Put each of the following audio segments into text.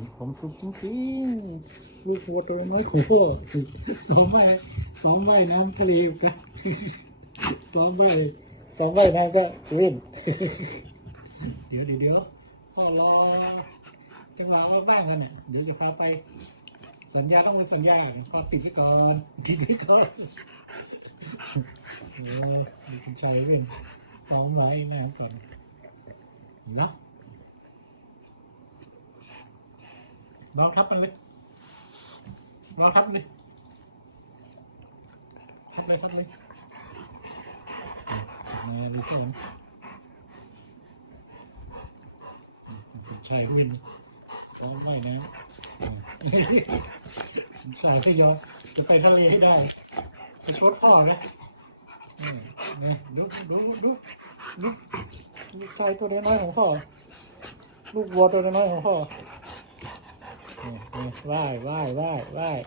มีความสุขจริงๆลูกวัวตัวน้อยของพ่อซ้อมว่ายซ้อมว่ายน้ำทะเลกันซ้อมว่ายซ้อมว่ายน้ำก็เว้นเดี๋ยวเดี๋ยวเดี๋ยวพ่อรอจังหวะรถบ้างกันเนี่ยเดี๋ยวจะพาไป สัญญาต้องเป็นสัญญาพอติดก่อนติดก่อนเดี๋ยวคุณชายเว้นซ้อมไว้นะครับก่อนเนาะ ลองทับมันเลยลองทับเลยทับเลยทับเลยมาดูเพื่อนชายวินซ้อมไม่นะชายที่ยอมจะไปทะเลให้ได้จะชดพ่อไหมนี่ดูดูดูดูลูกชายตัวน้อยของพ่อ ลูกวัวตัวน้อยของพ่อ ว่ายว่ายว่ายว่าย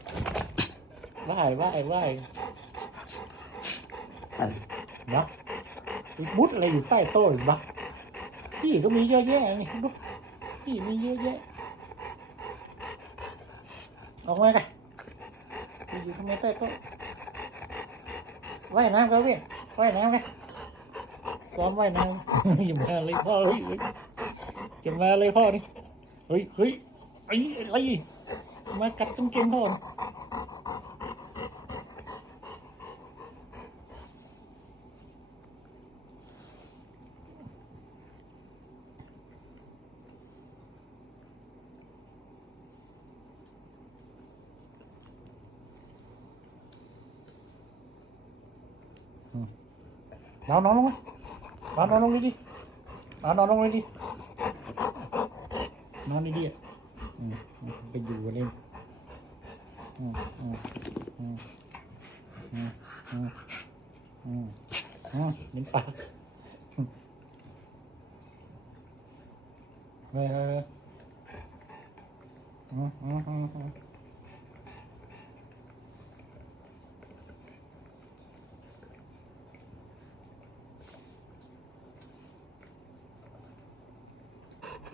ว่ายว่ายว่ายนะอีกมุดอะไรอยู่ใต้โต๊ะอีกบ้าพี่ก็มีเยอะแยะนี่ดูพี่มีเยอะแยะออกมาไงพี่อยู่ทำไมใต้โต๊ะว่ายน้ำกันเว้ยว่ายน้ำกันซ้อมว่ายน้ำอย่ามาเลยพ่อยเฮ้ยจะมาเลยพ่อนี่เฮ้ยเฮ้ย ไอ้อะไรมากัดกางเกงพ่อนะนอนนอ ไปอยู่เล่นอืมอืมอืมอืมอืมอืมอืมลิ้นปากเฮ้ยเฮ้ยอืมอืมอืมอืม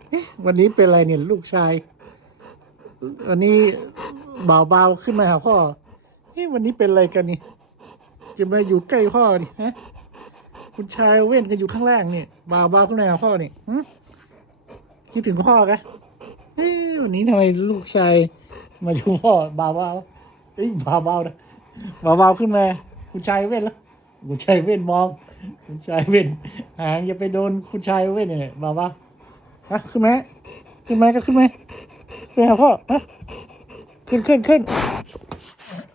เอ๊ะวันนี้เป็นอะไรเนี่ยลูกชาย วันนี้เบาๆขึ้นมาหาพ่อเฮ้วันนี้เป็นอะไรกันนี่จะมาอยู่ใกล้พ่อนี่ฮะคุณชายเว้นกันอยู่ข้างล่างนี่เบาๆขึ้นมาหาพ่อนี่คิดถึงพ่อกะเฮ้วันนี้ทำไมลูกชายมาอยู่พ่อเบาๆเอ้ยเบาๆนะเบาๆขึ้นมา คุณชายเว้นแล้วคุณชายเว้นมอง คุณชายเว้นหางอย่าไปโดนคุณชายเว้นเนี่ยเบาๆฮะขึ้นไหมขึ้นไหมก็ขึ้นไหม ไปหาพ่อขึ้นขึ้นขึ้น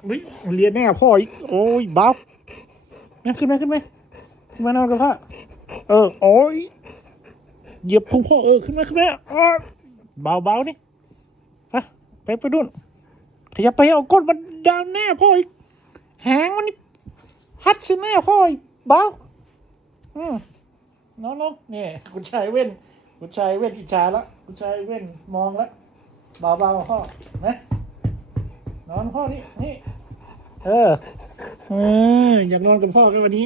วิเรียนแน่พ่ออีกโอ้ยเบาเนี่ยขึ้นไหมขึ้นไหมขึ้นมานอนกับพ่อเออโอ้ยเหยียบพุงพ่อเออขึ้นมาขึ้นมาอ๋อเบาเบานี่ฮะไปไปดุนขยับไปเอาก้นมันดานแน่พ่ออีกแหงมันนี่ฮัดสิแน่พ่ออีกเบาอืมน้อนลงเนี่ยคุณชายเว้นคุณชายเว้นอิจฉาล้วคุณชายเว้นมองล้ว เบาๆพ่อนะนอนพ่อนี่นี่เออเอออยากนอนกับพ่อกันวันนี้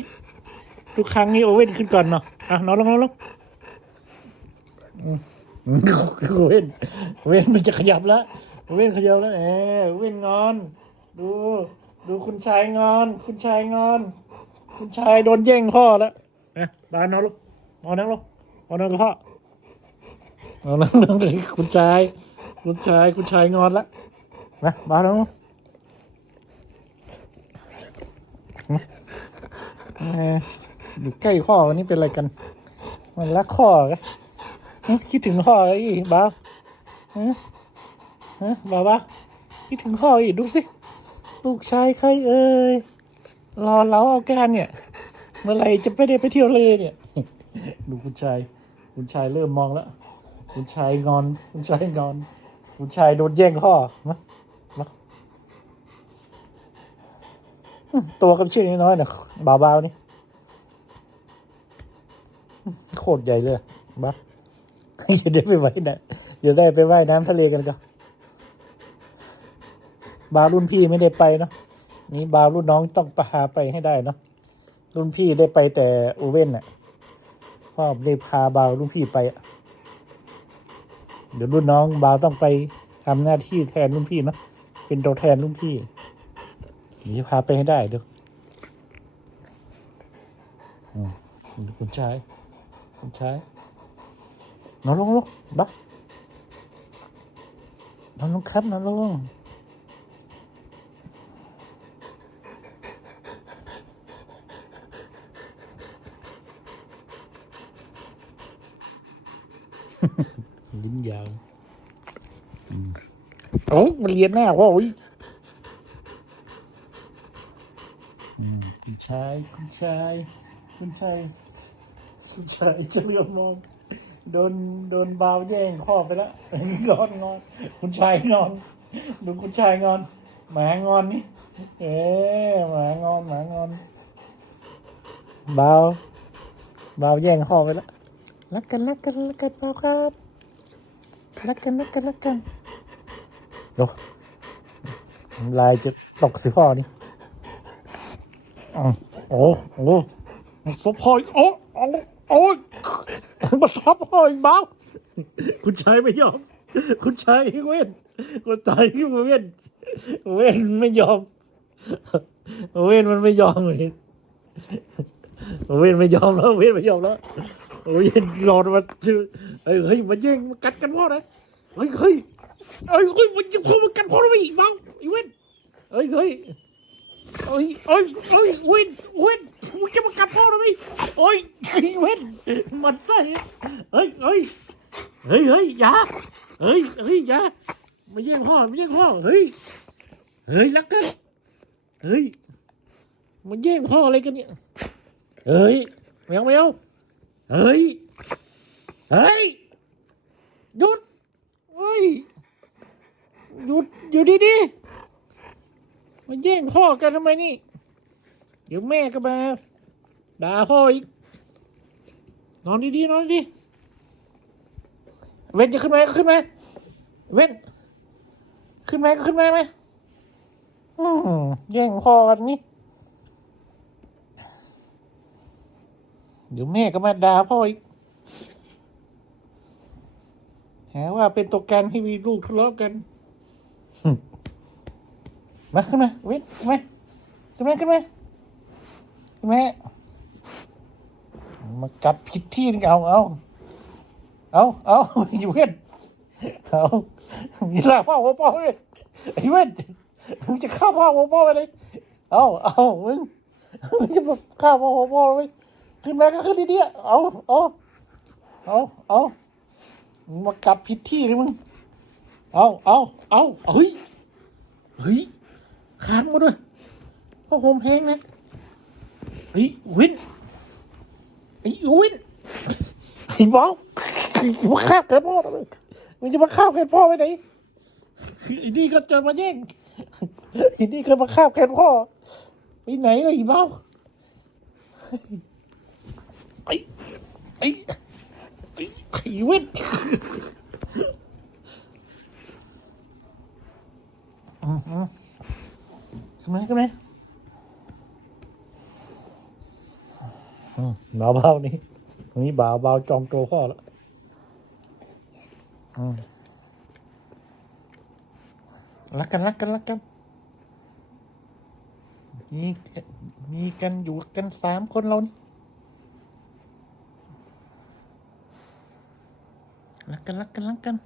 ทุกครั้งนี่โอเว่นขึ้นก่อนเนาะอะนอนลงนอนลงอืมโอเว่นโอเว่นมันจะขยับแล้วโอเว่นขยับแล้วเออโอเว่นงอน ดู ดูคุณชายงอน คุณชายงอน คุณชายโดนแย่งพ่อแล้วนะบานนอนลงนอนนั่งลงนอนนอนกับพ่อเอาแล้วคุณชาย คุณชาย คุณชายงอนละนะมาแล้วอยู่ใกล้ข้อวันนี้เป็นอะไรกัน มันรักข้อกันคิดถึงข้อไอ้บ้าฮะฮะบ้าบ้าคิดถึงข้ออีกดูสิ ลูกชายใครเอ่ยรอเราเอาการเนี่ย เมื่อไหรจะไปได้ไปเที่ยวเลยเนี่ย ดูคุณชาย คุณชายเริ่มมองแล้ว คุณชายงอน คุณชายงอน คุณชายโดนแย่งข้อมามาตัวกับชื่อน้อยๆนี่ยบาๆนี่ โคตรใหญ่เลยบ้าอย่าได้ไปไว้นะอย่าได้ไปว่ายน้ำทะเลกันก็บารุ่นพี่ไม่ได้ไปเนาะนี่บารุ่นน้องต้องพาไปให้ได้เนาะรุ่นพี่ได้ไปแต่อูเว่นน่ะพ่อไม่ได้พาบารุ่นพี่ไปอะ เดี๋ยวรุ่นน้องบาวต้องไปทำหน้าที่แทนรุ่นพี่นะเป็นตัวแทนรุ่นพี่เดี๋ยวจะพาไปให้ได้เดูคุณชายคุณชายนอนลงลงบักนอนลงครับนอนลง ลิ้นยาวอืมโอ้มันเรียนหน้าพ่ออุ้ยอืมคุณชาย คุณชาย คุณชายคุณชายจะเลือกมองโดนโดนบาวแย่งข้อไปแล้วงอนงอน คุณชายงอนดูคุณชายงอนหมางอนนี่เอ๊ะหมางอนหมางอนบาวบาวแย่งข้อไปแล้วรักกันรักกันรักกันบาวครับ รักกันรักกันรักกันโอ้ลายจะตกสิพ่อนี่อ้าวโอ้โอ้สพอยโอ้โอ้โอ้มาทับพ่ออีกบ้าคุณชายไม่ยอม คุณชายเว้นคุณชายเว้นเว้นไม่ยอม เว้นมันไม่ยอมเลยเว้นไม่ยอมแล้ว เว้นไม่ยอมแล้ว เว้นรอมาเฮ้ยเฮ้ยมาแย่งมากัดกันพ่อนะเฮ้ยเฮ้ยเฮ้ยเฮ้ยมันจะพูดมากันพ่อทำไมอีกบ้างอีเวนเฮ้ยเฮ้ยเฮ้ยเฮ้ยเฮ้ยเว้นเว้นมึงจะมากัดพ่อทำไมโอ้ยอ้เว้นมันใส่เฮ้ยเฮ้ยเฮ้ยเฮ้ยอย่าเฮ้ยเฮ้ยอย่ามาแย่งพ่อมาแย่งพ่อเฮ้ยเฮ้ยรักกันเฮ้ยมาแย่งพ่ออะไรกันเนี่ยเฮ้ยแมวแมว เฮ้ย เฮ้ย หยุด เฮ้ย หยุด อยู่ดีๆมาแย่งพ่อกันทำไมนี่ เดี๋ยวแม่ก็มาด่าพ่ออีก นอนดีๆนอนดีเว้นจะขึ้นไหมก็ขึ้นไหมเว้น ขึ้นไหมก็ขึ้นมไหมอืมแย่งพ่อกันนี่ เดี๋ยวแม่ก็มาด่าพ่ออีกหาว่าเป็นตัวการให้มีลูกทะเลาะกัน มาขึ้นมาเว้นมาขึ้นมาขึ้นมาขึ้นมามากัดผิดที่นี่เอาเอาเอาเอาอยู่เว้นเอามีลาพ่อหัวพ่อเลยไอ้เว้นมึงจะฆ่าพ่อหัวพ่อไปเลยเอาเอามึงมึงจะมาฆ่าพ่อหัวพ่อเลย ขึ้นมาก็ขึ้นดีๆเอาเอาเอาเอามึงมากลับผิดที่เลยมึง เอาเอาเอาเฮ้ย เฮ้ยขาดหมดเลยข้าวโฮมแห้งนะเฮ้ยวินไอ้วินไอ้บ้าไอ้มาฆ่าเกิดพ่อทำไมมึงจะมาฆ่าเกิดพ่อไปไหนไอ้นี่ก็จะมาแย่งไอ้นี่ก็มาฆ่าเกิดพ่อไปไหนเลยไอ้บ้า ไอ้ไอ้ไอ้ไอ้วินอืมอืมขึ้นมาขึ้นมาอืมเบาเบาๆนี่ตรงนี้เบาเบาๆจองตัวพ่อแล้วอืมรักกันรักกันรักกันมีมีกันอยู่กันสามคนเรานี่ กันรักกันรักกัน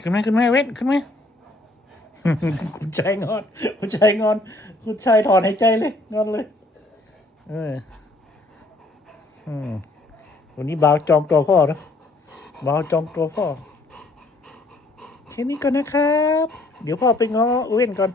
ขึ้นไหมขึ้นไหมเว้นขึ้นไหมคุณชายงอนคุณชายงอนคุณชายถอนหายใจเลยงอนเลย เอออืมวันนี้บ่าวจองตัวพ่อนะบ่าวจองตัวพ่อแค่นี้ก่อนนะครับ เดี๋ยวพ่อไปง้อเว้นก่อน